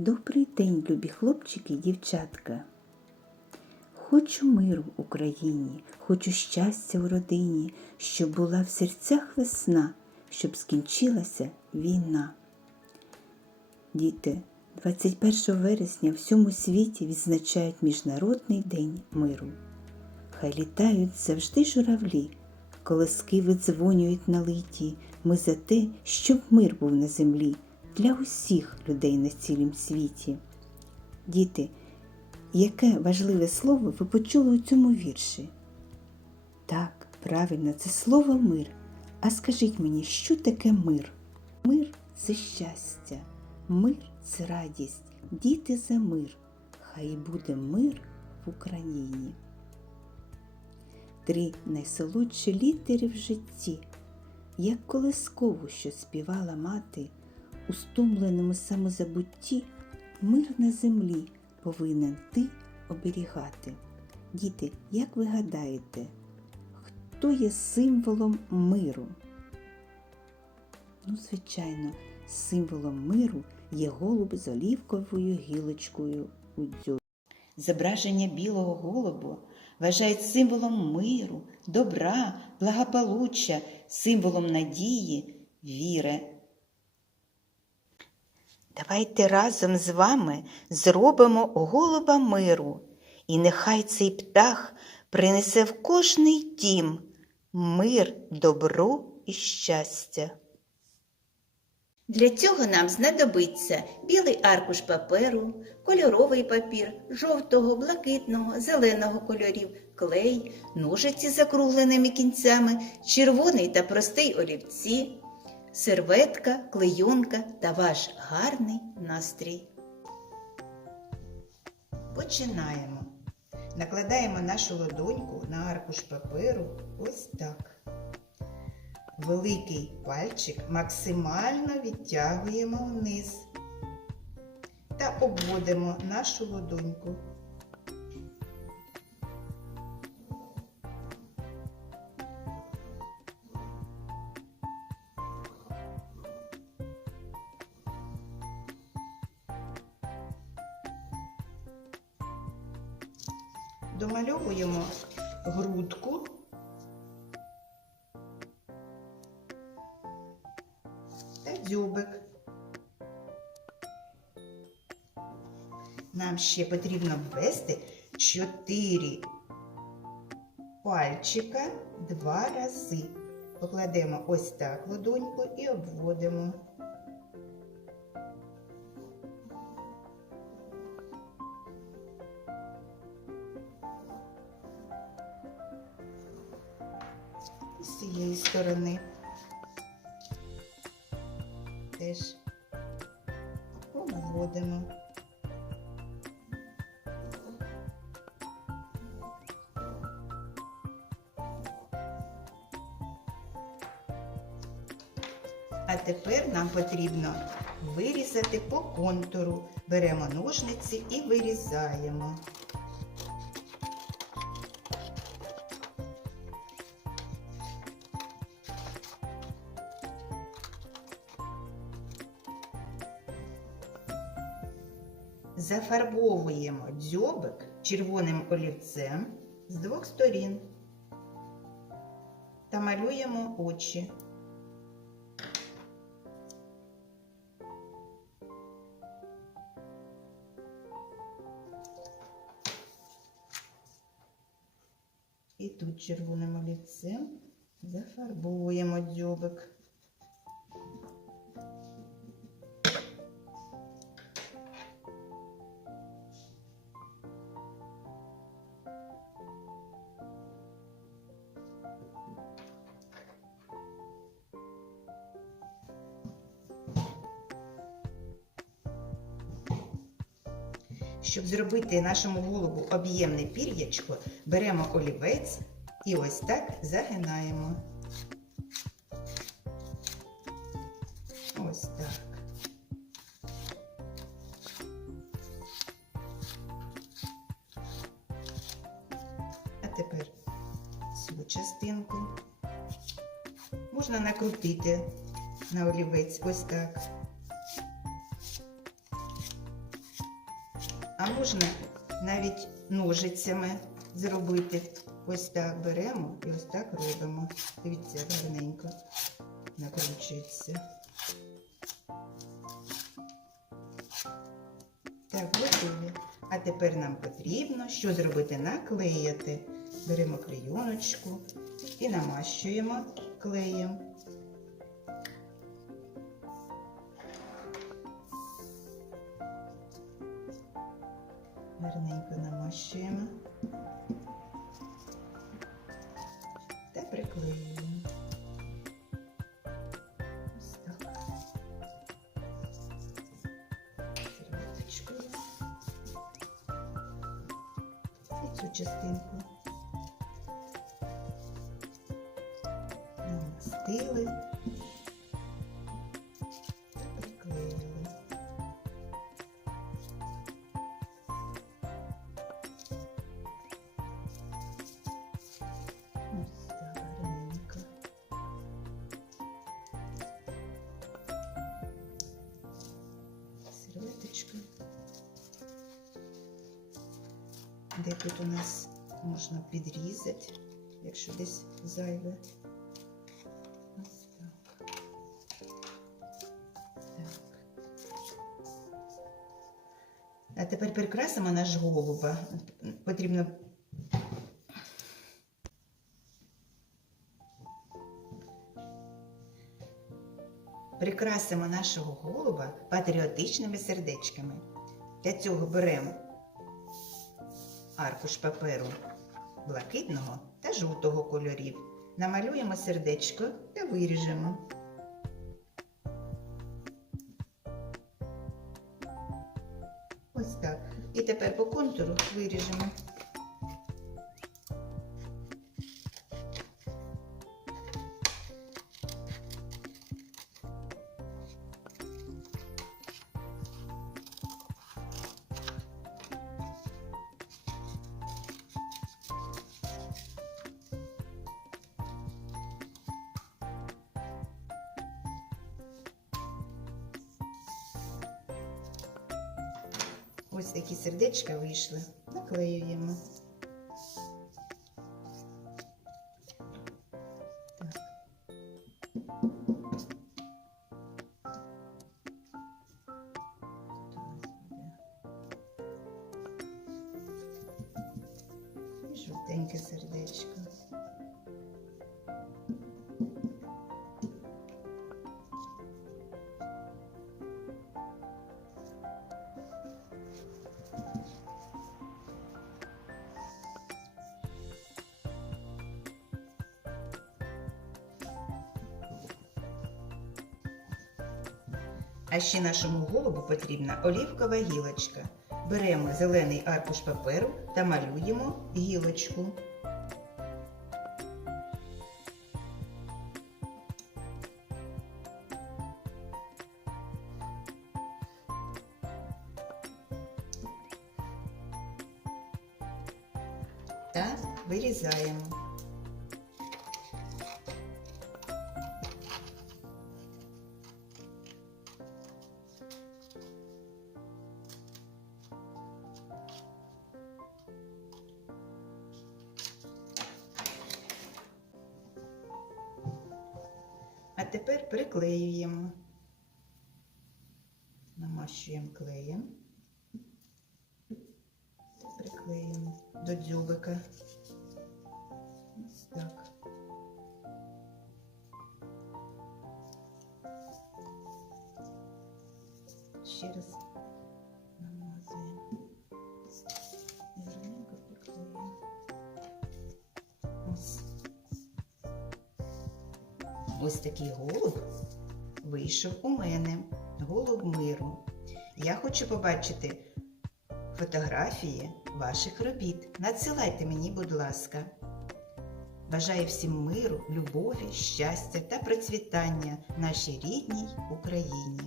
Добрий день, любі хлопчики і дівчатка. Хочу миру в Україні, хочу щастя в родині, щоб була в серцях весна, щоб скінчилася війна. Діти, 21 вересня в всьому світі відзначають Міжнародний день миру. Хай літають завжди журавлі, колоски видзвонюють на литі. Ми за те, щоб мир був на землі для усіх людей на цілім світі. Діти, яке важливе слово ви почули у цьому вірші? Так, правильно, це слово мир. А скажіть мені, що таке мир? Мир це щастя, мир це радість, діти за мир. Хай буде мир в Україні. Три найсолодші літери в житті, як колискову, що співала мати, у стомленому самозабутті мир на землі повинен ти оберігати. Діти, як ви гадаєте, хто є символом миру? Ну, звичайно, символом миру є голуб з олівковою гілочкою у дзьобі. Зображення білого голубу вважають символом миру, добра, благополуччя, символом надії, віри. Давайте разом з вами зробимо голуба миру, і нехай цей птах принесе в кожний дім мир, добро і щастя. Для цього нам знадобиться білий аркуш паперу, кольоровий папір жовтого, блакитного, зеленого кольорів, клей, ножиці з закругленими кінцями, червоний та простий олівці, серветка, клейонка та ваш гарний настрій. Починаємо. Накладаємо нашу ладоньку на аркуш паперу ось так. Великий пальчик максимально відтягуємо вниз та обводимо нашу ладоньку. Домальовуємо грудку та дзьобик. Нам ще потрібно ввести 4 пальчика два рази. Покладемо ось так ладоньку і обводимо. З цієї сторони. Теж обводимо. А тепер нам потрібно вирізати по контуру. Беремо ножниці і вирізаємо. Зафарбовуємо дзьобик червоним олівцем з двох сторін та малюємо очі. І тут червоним олівцем зафарбовуємо дзьобик. Щоб зробити нашому голубу об'ємне пір'ячко, беремо олівець і ось так загинаємо. Ось так. А тепер цю частинку можна накрутити на олівець ось так. Можна навіть ножицями зробити. Ось так беремо і ось так робимо. Дивіться, гарненько накручується. Так, готові. А тепер нам потрібно що зробити? Наклеїти. Беремо клейоночку і намащуємо клеєм. Гарненько намащуємо та приклеюємо. Ось. І цю частинку намастили Де тут у нас можна підрізати, якщо десь зайве. Ось так. А тепер прикрасимо наш голуба. Потрібно прикрасимо нашого голуба патріотичними сердечками. Для цього беремо аркуш паперу блакитного та жовтого кольорів. Намалюємо сердечко та виріжемо. Ось так. І тепер по контуру виріжемо. Ось такі сердечка вийшли. Наклеюємо. Так. Тут у нас буде. І жовтеньке сердечко. А ще нашому голубу потрібна олівкова гілочка. Беремо зелений аркуш паперу та малюємо гілочку. Та вирізаємо. А тепер приклеюємо. Намащуємо клеєм. Та приклеїмо до дзюбика. Ось так. Ще раз Ось такий голуб вийшов у мене. Голуб миру. Я хочу побачити фотографії ваших робіт. Надсилайте мені, будь ласка. Бажаю всім миру, любові, щастя та процвітання нашій рідній Україні.